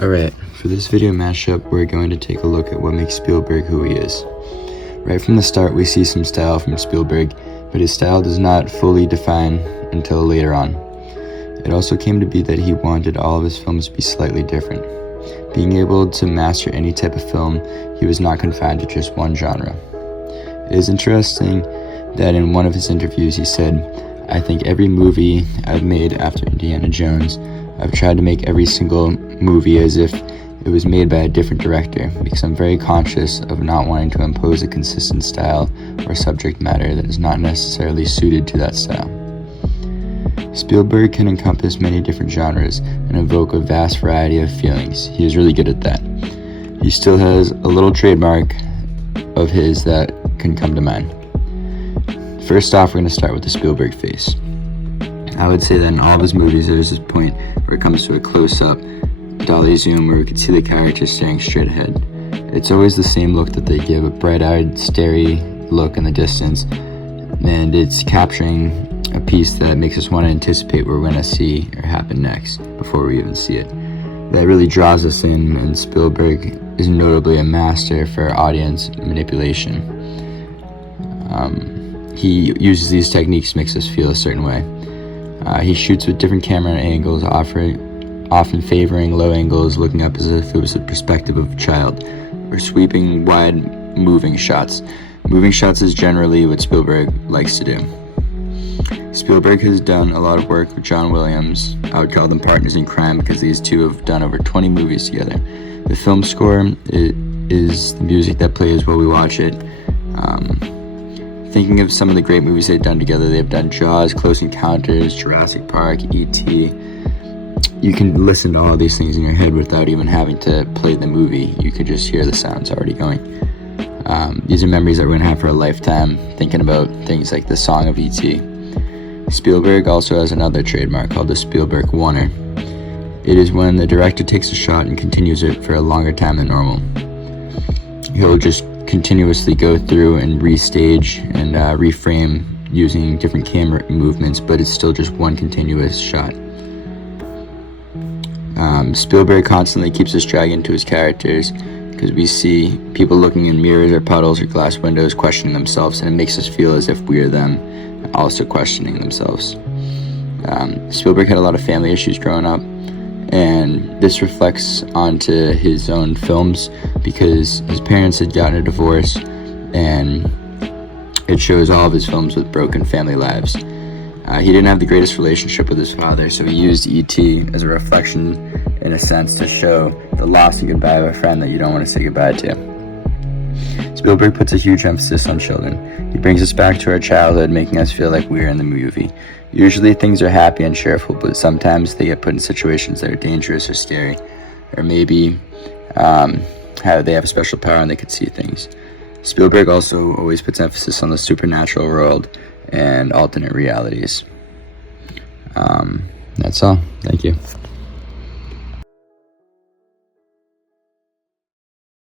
Alright, for this video mashup, we're going to take a look at what makes Spielberg who he is. Right from the start, we see some style from Spielberg, but his style does not fully define until later on. It also came to be that he wanted all of his films to be slightly different. Being able to master any type of film, he was not confined to just one genre. It is interesting that in one of his interviews he said, "I think every movie I've made after Indiana Jones, I've tried to make every single movie as if it was made by a different director, because I'm very conscious of not wanting to impose a consistent style or subject matter that is not necessarily suited to that style." Spielberg can encompass many different genres and evoke a vast variety of feelings. He is really good at that. He still has a little trademark of his that can come to mind. First off, we're going to start with the Spielberg face. I would say that in all of his movies, there's this point where it comes to a close-up, dolly zoom, where we can see the character staring straight ahead. It's always the same look that they give, a bright-eyed, starry look in the distance, and it's capturing a piece that makes us want to anticipate what we're going to see or happen next before we even see it. That really draws us in, and Spielberg is notably a master for audience manipulation. He uses these techniques to make us feel a certain way. He shoots with different camera angles, often favoring low angles, looking up as if it was the perspective of a child, or sweeping wide moving shots. Moving shots is generally what Spielberg likes to do. Spielberg has done a lot of work with John Williams. I would call them partners in crime because these two have done over 20 movies together. The film score is the music that plays while we watch it. Thinking of some of the great movies they've done together, they've done Jaws, Close Encounters, Jurassic Park, E.T. You can listen to all these things in your head without even having to play the movie. You could just hear the sounds already going. These are memories that we're going to have for a lifetime, thinking about things like the song of E.T. Spielberg also has another trademark called the Spielberg Oneer. It is when the director takes a shot and continues it for a longer time than normal. He'll just continuously go through and restage and reframe using different camera movements, but it's still just one continuous shot. Spielberg constantly keeps us dragged into his characters because we see people looking in mirrors or puddles or glass windows questioning themselves, and it makes us feel as if we are them, also questioning themselves. Spielberg had a lot of family issues growing up, and this reflects onto his own films because his parents had gotten a divorce, and it shows all of his films with broken family lives. He didn't have the greatest relationship with his father, so he used E.T. as a reflection, in a sense, to show the loss and goodbye of a friend that you don't want to say goodbye to. Spielberg puts a huge emphasis on children. He brings us back to our childhood, making us feel like we're in the movie. Usually things are happy and cheerful, but sometimes they get put in situations that are dangerous or scary, or maybe how they have a special power and they could see things. Spielberg also always puts emphasis on the supernatural world and alternate realities. That's all. Thank you.